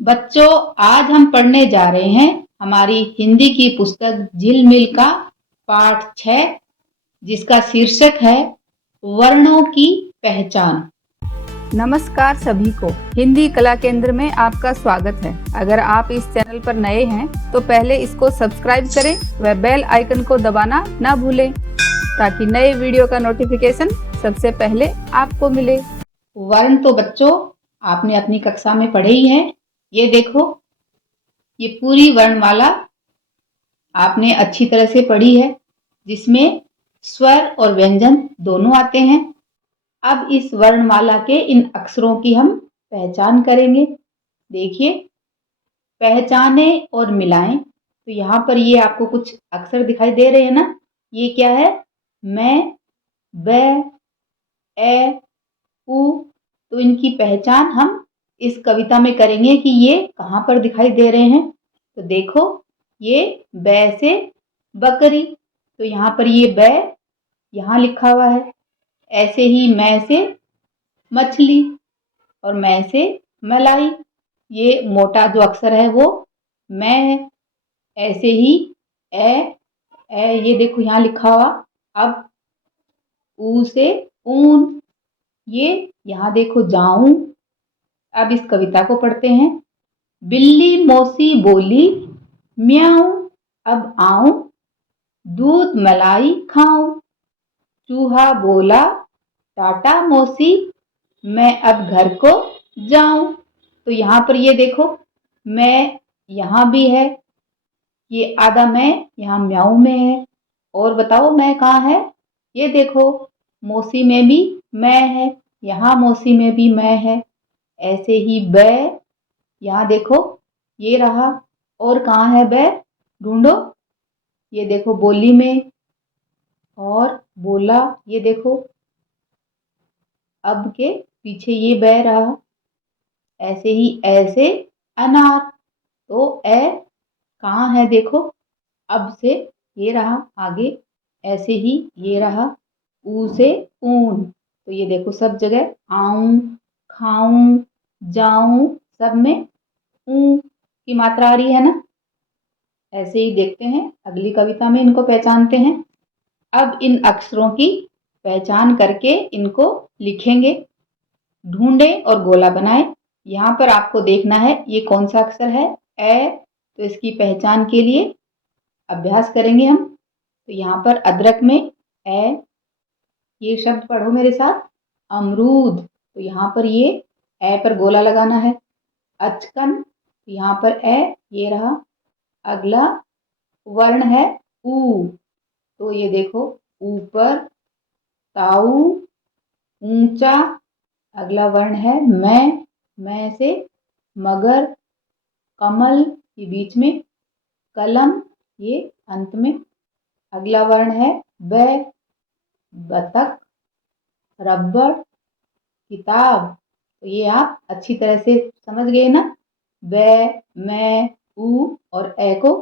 बच्चों, आज हम पढ़ने जा रहे हैं हमारी हिंदी की पुस्तक झिलमिल का पाठ 6, जिसका शीर्षक है वर्णों की पहचान। नमस्कार सभी को हिंदी कला केंद्र में आपका स्वागत है। अगर आप इस चैनल पर नए हैं तो पहले इसको सब्सक्राइब करें व बेल आइकन को दबाना ना भूलें ताकि नए वीडियो का नोटिफिकेशन सबसे पहले आपको मिले। वर्ण तो बच्चों आपने अपनी कक्षा में पढ़े ही हैं। ये देखो, ये पूरी वर्णमाला आपने अच्छी तरह से पढ़ी है, जिसमें स्वर और व्यंजन दोनों आते हैं। अब इस वर्णमाला के इन अक्षरों की हम पहचान करेंगे। देखिए, पहचाने और मिलाएं। तो यहाँ पर ये आपको कुछ अक्षर दिखाई दे रहे हैं ना। ये क्या है? मैं, ब, ए, उ। तो इनकी पहचान हम इस कविता में करेंगे कि ये कहाँ पर दिखाई दे रहे हैं। तो देखो, ये ब से बकरी, तो यहाँ पर ये ब यहाँ लिखा हुआ है। ऐसे ही मैं से मछली और मैं से मलाई, ये मोटा जो अक्षर है वो मैं है। ऐसे ही ए, ये देखो यहाँ लिखा हुआ। अब ऊ से ऊन, ये यहाँ देखो जाऊं। अब इस कविता को पढ़ते हैं। बिल्ली मौसी बोली म्याऊं, अब आऊं दूध मलाई खाऊं। चूहा बोला टाटा मौसी, मैं अब घर को जाऊं। तो यहाँ पर ये देखो, मैं यहाँ भी है, ये आधा मैं यहाँ म्याऊं में है। और बताओ मैं कहाँ है? ये देखो, मौसी में भी मैं है, यहाँ मौसी में भी मैं है। ऐसे ही ब, यहाँ देखो ये रहा। और कहाँ है ब? ढूंढो। ये देखो बोली में। और बोला, ये देखो अब के पीछे ये ब रहा। ऐसे ही ऐसे अनार, तो ए कहाँ है? देखो अब से ये रहा आगे। ऐसे ही ये रहा ऊ से ऊन, तो ये देखो सब जगह आऊं, खाऊं, जाऊं, सब में ऊ की मात्रा आ रही है ना। ऐसे ही देखते हैं अगली कविता में, इनको पहचानते हैं। अब इन अक्षरों की पहचान करके इनको लिखेंगे। ढूंढें और गोला बनाएं। यहाँ पर आपको देखना है ये कौन सा अक्षर है, ए। तो इसकी पहचान के लिए अभ्यास करेंगे हम। तो यहाँ पर अदरक में ए, ये शब्द पढ़ो मेरे साथ, अमरूद। तो यहाँ पर ये ए पर गोला लगाना है। अचकन, यहाँ पर ए, ये रहा। अगला वर्ण है ऊ, तो ये देखो ऊपर, ताऊ, ऊंचा। अगला वर्ण है मैं से मगर, कमल ये बीच में, कलम ये अंत में। अगला वर्ण है ब, बतख, रबड़, किताब। तो ये आप अच्छी तरह से समझ गए ना, ब, मैं, ऊ और ए को।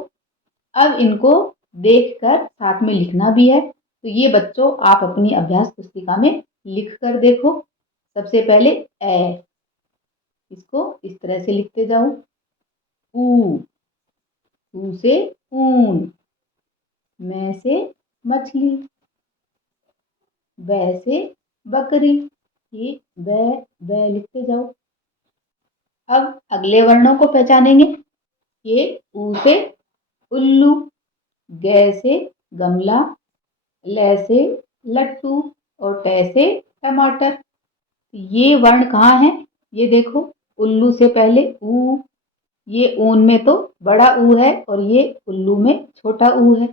अब इनको देखकर साथ में लिखना भी है। तो ये बच्चों आप अपनी अभ्यास पुस्तिका में लिख कर देखो। सबसे पहले ए, इसको इस तरह से लिखते जाओ। ऊ, ऊ से ऊन, मैं से मछली, ब से बकरी, ये ब लिखते जाओ। अब अगले वर्णों को पहचानेंगे। ये ऊ से उल्लू, ग से गमला, ल से लट्टू और ट से टमाटर। ये वर्ण कहाँ है? ये देखो, उल्लू से पहले ऊ, ये ऊन में तो बड़ा ऊ है और ये उल्लू में छोटा ऊ है।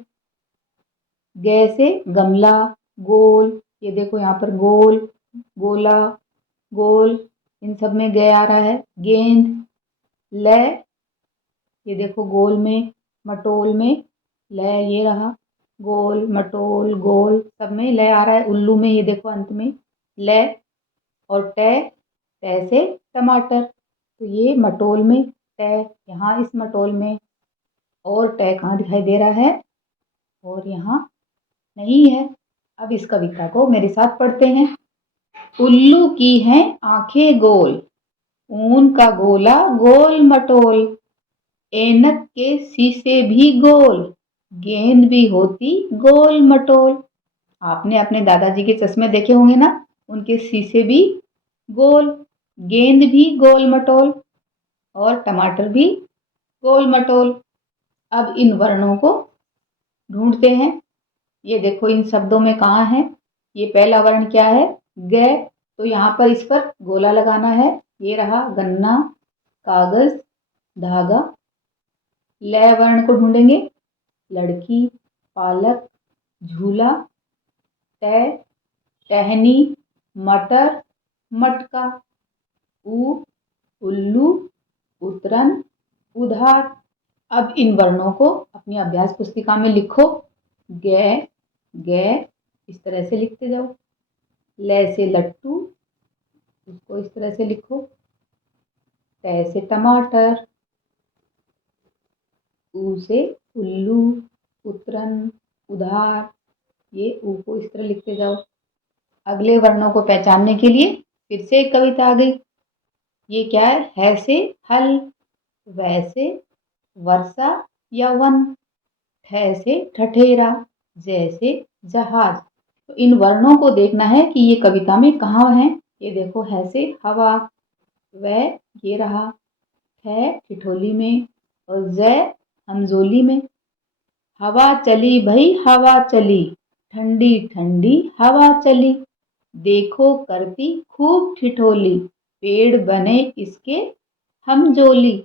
ग से गमला, गोल, ये देखो यहाँ पर गोल, गोला, गोल, इन सब में ग आ रहा है। गेंद, ल, ये देखो गोल में, मटोल में, ल ये रहा। गोल, मटोल, गोल, सब में ल आ रहा है। उल्लू में ये देखो अंत में ल। और ट, ट से टमाटर, तो ये मटोल में ट, यहाँ इस मटोल में। और ट कहाँ दिखाई दे रहा है? और यहाँ नहीं है। अब इस कविता को मेरे साथ पढ़ते हैं। उल्लू की हैं आंखें गोल, ऊन का गोला गोल मटोल, ऐनक के शीशे भी गोल, गेंद भी होती गोल मटोल। आपने अपने दादाजी के चश्मे देखे होंगे ना, उनके शीशे भी गोल, गेंद भी गोल मटोल और टमाटर भी गोल मटोल। अब इन वर्णों को ढूंढते हैं। ये देखो इन शब्दों में कहाँ है। ये पहला वर्ण क्या है? ग। तो यहाँ पर इस पर गोला लगाना है। ये रहा गन्ना, कागज, धागा। ल वर्ण को ढूंढेंगे। लड़की, पालक, झूला, तय, टहनी, मटर, मटका। उ, उल्लू, उतरन, उधार। अब इन वर्णों को अपनी अभ्यास पुस्तिका में लिखो। ग, ग इस तरह से लिखते जाओ। ल से लट्टू, उसको इस तरह से लिखो। ट से टमाटर, ऊ से उल्लू, उतरन, उधार। ये ऊ को इस तरह लिखते जाओ। अगले वर्णों को पहचानने के लिए फिर से एक कविता आ गई। ये क्या है से हल, वैसे वर्षा या वन, ठ से ठठेरा, जैसे जहाज। तो इन वर्णों को देखना है कि ये कविता में कहाँ है। ये देखो है से हवा, वह ये रहा, है ठिठोली में और जय हमजोली में। हवा चली भई हवा चली, ठंडी ठंडी हवा चली, देखो करती खूब ठिठोली, पेड़ बने इसके हमजोली।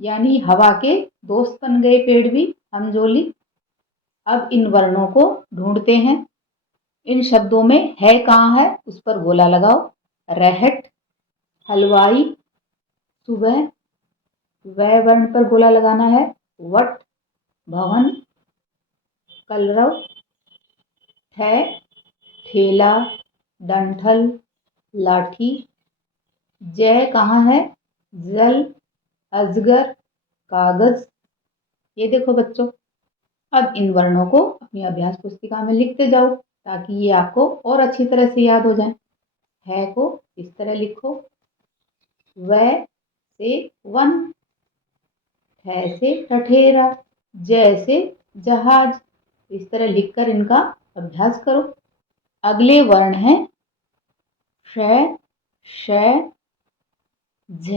यानी हवा के दोस्त बन गए पेड़ भी, हमजोली। अब इन वर्णों को ढूंढते हैं। इन शब्दों में है कहाँ है, उस पर गोला लगाओ। रहट, हलवाई, सुबह। वह वर्ण पर गोला लगाना है। वट, भवन, कलरव। ठ, ठेला, डंठल, लाठी। जय कहाँ है? जल, अजगर, कागज। ये देखो बच्चों, अब इन वर्णों को अपनी अभ्यास पुस्तिका में लिखते जाओ ताकि ये आपको और अच्छी तरह से याद हो जाए। है को इस तरह लिखो। वह से वन, ठ से ठठेरा, जय से जहाज। इस तरह लिखकर इनका अभ्यास करो। अगले वर्ण हैं श, श, झ,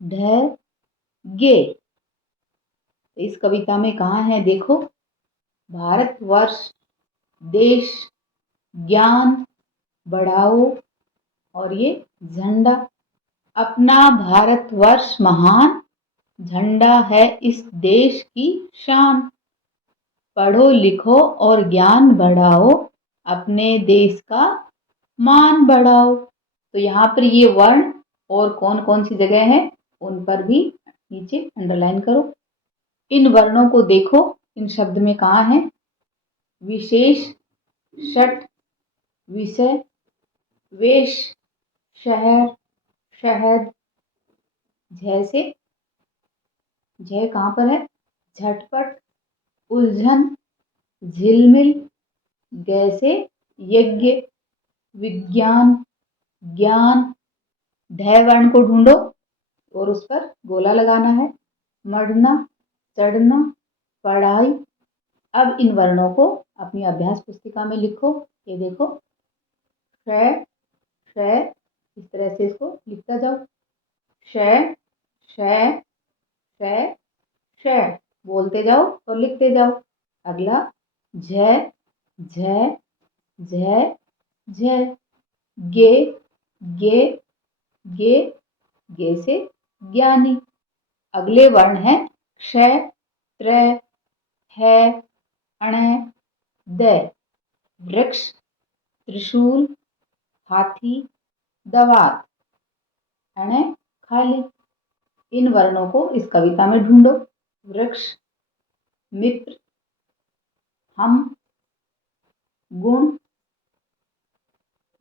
ढ, गे। इस कविता में कहाँ है देखो। भारतवर्ष, देश, ज्ञान, बढ़ाओ और ये झंडा। अपना भारतवर्ष महान, झंडा है इस देश की शान। पढ़ो लिखो और ज्ञान बढ़ाओ, अपने देश का मान बढ़ाओ। तो यहाँ पर ये वर्ण और कौन कौन सी जगह है उन पर भी नीचे अंडरलाइन करो। इन वर्णों को देखो, इन शब्द में कहाँ है। विशेष, षट, विषय, वेश, शहर, शहद। झ से, झ कहाँ पर है। झटपट, उलझन, झिलमिल। ग से यज्ञ, विज्ञान, ज्ञान। ढ वर्ण को ढूंढो और उस पर गोला लगाना है। मढ़ना, चढ़ना, पढ़ाई। अब इन वर्णों को अपनी अभ्यास पुस्तिका में लिखो। ये देखो श, श, इस तरह से इसको लिखता जाओ। श, श, श, श, बोलते जाओ और लिखते जाओ। अगला झ, झ, झ, झ। गे, गे, गे, गे से ज्ञानी। अगले वर्ण है क्ष, त्र, है, अण, द। वृक्ष, त्रिशूल, हाथी, दवात। अण खाली। इन वर्णों को इस कविता में ढूंढो। वृक्ष, मित्र, हम, गुण,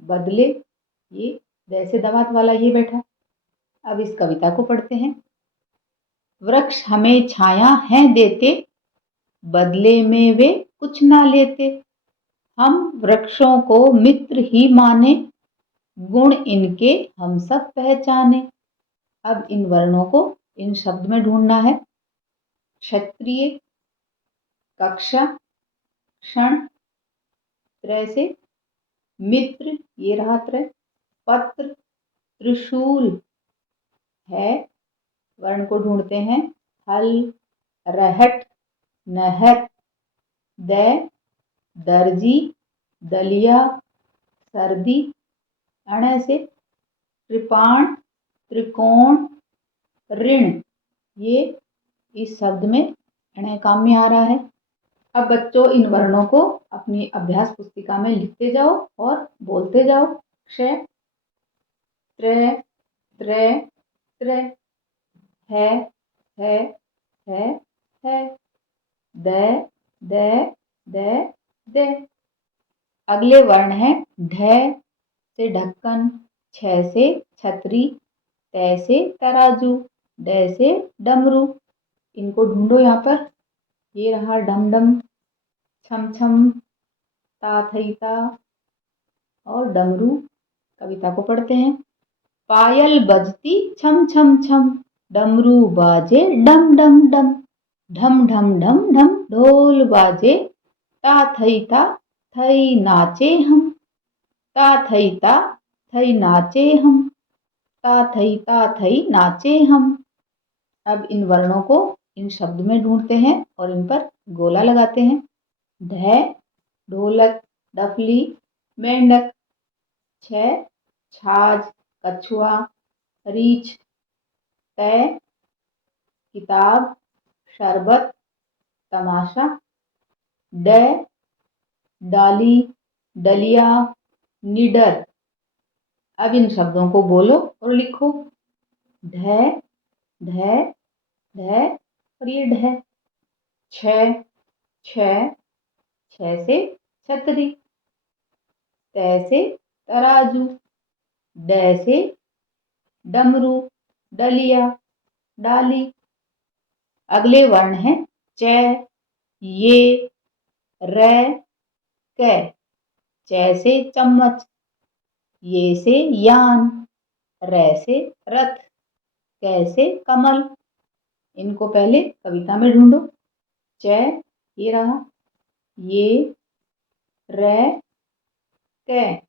बदले। ये जैसे दवात वाला ये बैठा। अब इस कविता को पढ़ते हैं। वृक्ष हमें छाया है देते, बदले में वे कुछ ना लेते। हम वृक्षों को मित्र ही माने, गुण इनके हम सब पहचाने। अब इन वर्णों को इन शब्द में ढूंढना है। क्षत्रिय, कक्षा, क्षण, त्र से मित्र, ये रहा त्र, पत्र, त्रिशूल है, वर्ण को ढूंढते हैं। हल, रहट, नहर, दर्जी, दलिया, सर्दी, अण से कृपाण, त्रिकोण, ऋण, ये इस शब्द में अण काम में आ रहा है। अब बच्चों इन वर्णों को अपनी अभ्यास पुस्तिका में लिखते जाओ और बोलते जाओ। क्ष, त्र, त्र, त्र, है, है, है, द, द, द। अगले वर्ण है ढ से ढक्कन, छ से छतरी, त से तराजू, ड से डमरू। इनको ढूंढो यहाँ पर। ये रहा डम डम, छम छम, ता थई ता और डमरू। कविता को पढ़ते हैं। पायल बजती छम छम छम, डमरू बाजे डम डम डम, ढम ढम ढम ढम ढोल बाजे, ता थई नाचे हम, ता थई नाचे हम, ता थई नाचे हम। अब इन वर्णों को इन शब्द में ढूंढते हैं और इन पर गोला लगाते हैं। ढ, ढोलक, डफली, मेंढक। छ, छाछ, कछुआ, रीछ। त, किताब, शरबत, तमाशा। ड, डाली, डलिया, निडर। अब इन शब्दों को बोलो और लिखो। ढ, ढ, ढ और ये ढ। छ, छ से छतरी, त से तराजू, ड से डमरू, डलिया, डाली। अगले वर्ण है च, ये, र, क। च से चम्मच, ये से यान, र से रथ, क से कमल। इनको पहले कविता में ढूंढो। च, ये रहा, ये, र, क।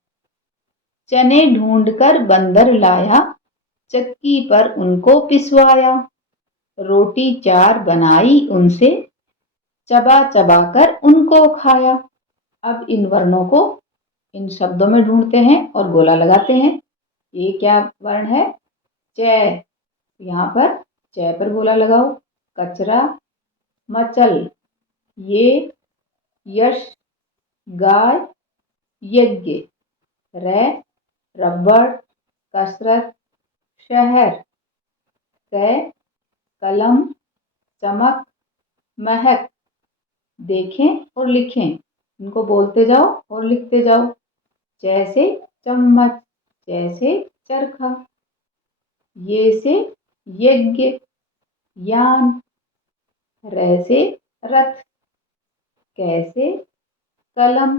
चने ढूंढकर बंदर लाया, चक्की पर उनको पिसवाया, रोटी 4 बनाई उनसे, चबा चबा कर उनको खाया। अब इन वर्णों को इन शब्दों में ढूंढते हैं और गोला लगाते हैं। ये क्या वर्ण है? च। यहाँ पर च पर गोला लगाओ। कचरा, मचल, ये, यश, गाय, यज्ञ। र, रबड़, कसरत, शहर। क, कलम, चमक, महक। देखें और लिखें। इनको बोलते जाओ और लिखते जाओ। च से चम्मच, च से चरखा, ये से यज्ञ, यान, र से रथ, क से कलम,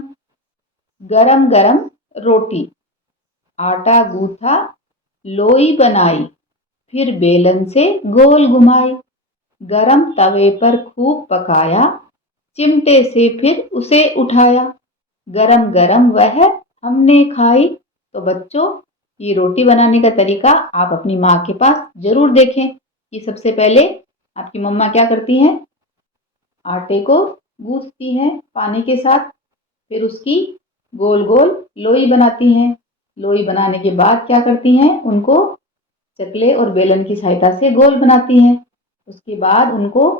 गरम गरम रोटी, आटा गूथा, लोई बनाई, फिर बेलन से गोल घुमाई, गरम तवे पर खूब पकाया, चिमटे से फिर उसे उठाया, गरम गरम वह हमने खाई। तो बच्चों ये रोटी बनाने का तरीका आप अपनी माँ के पास जरूर देखें। ये सबसे पहले आपकी मम्मा क्या करती हैं? आटे को गूंथती हैं पानी के साथ, फिर उसकी गोल गोल लोई बनाती हैं। लोई बनाने के बाद क्या करती हैं? उनको चकले और बेलन की सहायता से गोल बनाती हैं। उसके बाद उनको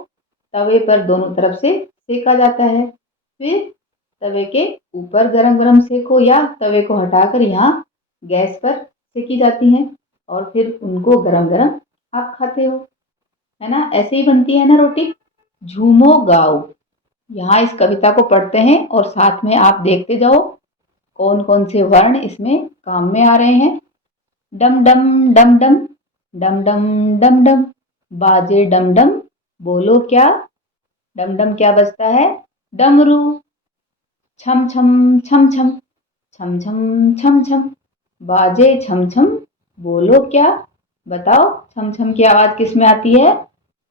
तवे पर दोनों तरफ से सेका जाता है। फिर तवे के ऊपर गरम गरम सेको या तवे को हटाकर यहाँ गैस पर सेकी जाती हैं और फिर उनको गरम गरम आप खाते हो, है ना? ऐसे ही बनती है ना रोटी। झूमो गाओ। यहाँ इस कविता को पढ़ते हैं और साथ में आप देखते जाओ कौन कौन से वर्ण इसमें काम में आ रहे हैं। डम डम डम डम, डम डम डम डम, बाजे डम डम, बोलो क्या? डम डम क्या बजता है? डमरू। छम छम छम छम, छम छम छम छम, बाजे छम छम, बोलो क्या? बताओ छम छम की आवाज किस में आती है,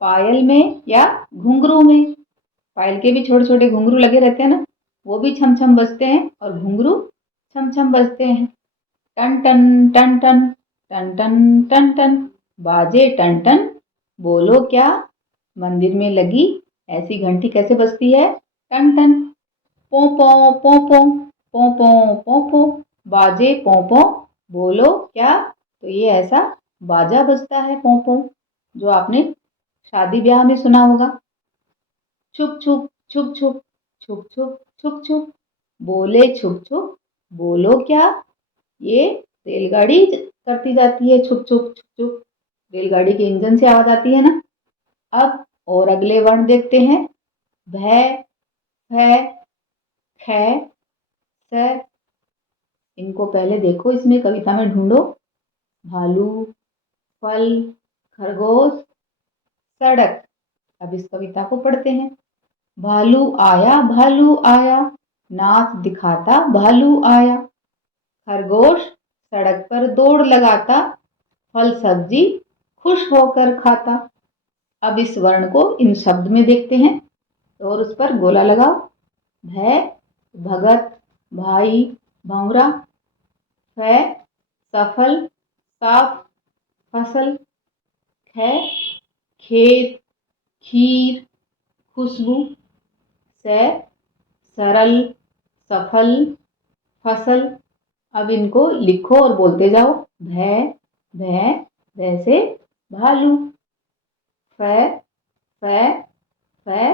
पायल में या घुंघरू में? पायल के भी छोटे छोटे घुंघरू लगे रहते हैं ना, वो भी छम छम बजते हैं और घुंघरू छम छम बजते हैं। टन टन टन टन टन टन टन टन, बाजे टन टन, बोलो क्या, मंदिर में लगी ऐसी घंटी कैसे बजती है? टन टन। पो पो पो पो पो पो पो पो, बाजे पो पो, बोलो क्या? तो ये ऐसा बाजा बजता है पो पो, जो आपने शादी ब्याह में सुना होगा। छुप छुप छुप छुप छुप छुप छुप छुप, बोले छुप छुप, बोलो क्या? ये रेलगाड़ी करती जाती है छुप छुप छुप छुप, रेलगाड़ी के इंजन से आवाज आती है ना। अब और अगले वर्ण देखते हैं। भै, फै, खै, सै। इनको पहले देखो, इसमें कविता में ढूंढो। भालू, फल, खरगोश, सड़क। अब इस कविता को पढ़ते हैं। भालू आया, नाच दिखाता भालू आया। खरगोश सड़क पर दौड़ लगाता, फल सब्जी खुश होकर खाता। अब इस वर्ण को इन शब्द में देखते हैं और उस पर गोला लगाओ। भै, भगत, भाई, भंवरा। फै, सफल, साफ, फसल। खै, खेत, खीर, खुशबू। सै, सरल, सफल, फसल। अब इनको लिखो और बोलते जाओ। भै, भै, भैसे भालू। फै, फै, फै,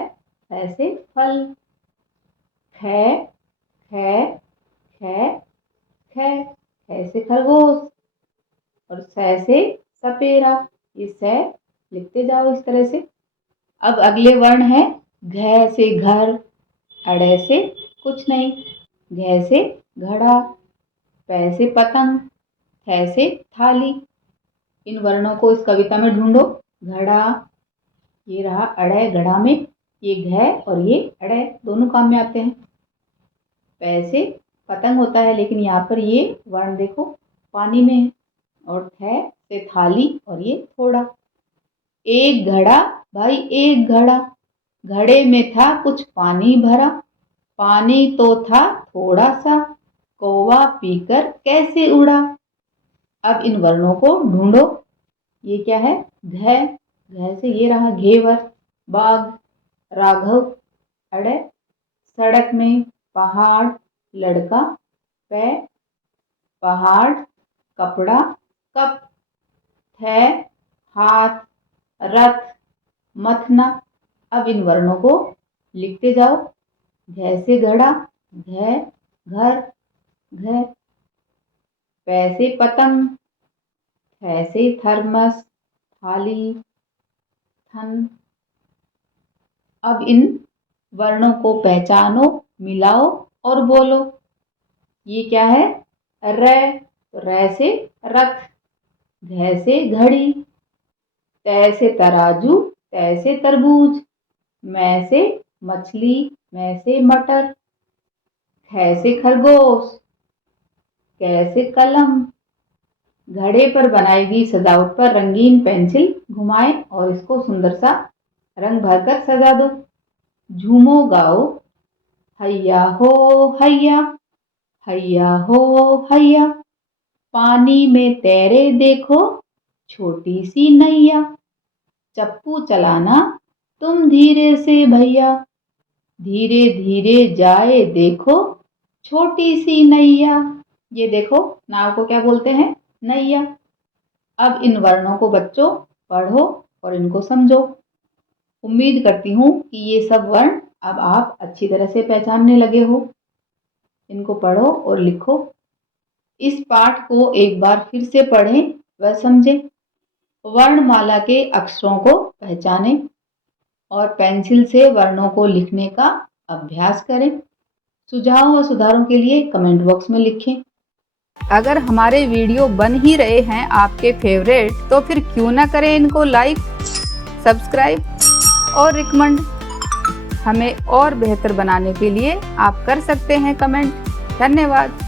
फैसे फल। खै, खै, खै, खै, खै से खरगोश। और सै से सपेरा। ये सै लिखते जाओ इस तरह से। अब अगले वर्ण है। घै से घर, अड़ै से कुछ नहीं, घै से घड़ा, पै से पतंग, थै से थाली। इन वर्णों को इस कविता में ढूंढो। घड़ा, ये रहा अड़ै, घड़ा में ये घै और ये अड़ै दोनों काम में आते हैं। पै से पतंग होता है, लेकिन यहाँ पर ये वर्ण देखो पानी में है। और थै से थाली और ये थोड़ा। एक घड़ा भाई एक घड़ा, घड़े में था कुछ पानी भरा, पानी तो था थोड़ा सा, कौवा पीकर कैसे उड़ा। अब इन वर्णों को ढूंढो। ये क्या है? घै, घै से ये रहा घेवर, बाघ, राघव, अड़ै। सड़क में पहाड़, लड़का, पै, पहाड़, कपड़ा, कप। थै, हाथ, रथ, मथना। अब इन वर्णों को लिखते जाओ। घै से घड़ा, घै, घर, घै। पै से पतंग, थै से थर्मस, थाली, थन। अब इन वर्णों को पहचानो, मिलाओ और बोलो। ये क्या है? रै, रै से रथ, घै से घड़ी, तै से तराजू, तै से तरबूज, मै से मछली, मै से मटर, खै से खरगोश, कै से कलम। घड़े पर बनाई गई सजावट पर रंगीन पेंसिल घुमाएं और इसको सुंदर सा रंग भरकर सजा दो। झूमो गाओ, हैया हो हैया, हैया हो हैया, पानी में तैरे देखो छोटी सी नैया। चप्पू चलाना तुम धीरे से भैया, धीरे धीरे जाए देखो छोटी सी नैया। ये देखो नाव को क्या बोलते हैं? नैया। अब इन वर्णों को बच्चों पढ़ो और इनको समझो। उम्मीद करती हूँ कि ये सब वर्ण अब आप अच्छी तरह से पहचानने लगे हो। इनको पढ़ो और लिखो। इस पाठ को एक बार फिर से पढ़ें व समझें। वर्णमाला के अक्षरों को पहचानें और पेंसिल से वर्णों को लिखने का अभ्यास करें। सुझाव और सुधारों के लिए कमेंट बॉक्स में लिखें। अगर हमारे वीडियो बन ही रहे हैं आपके फेवरेट, तो फिर क्यों ना करें इनको लाइक, सब्सक्राइब और रिकमेंड। हमें और बेहतर बनाने के लिए आप कर सकते हैं कमेंट। धन्यवाद।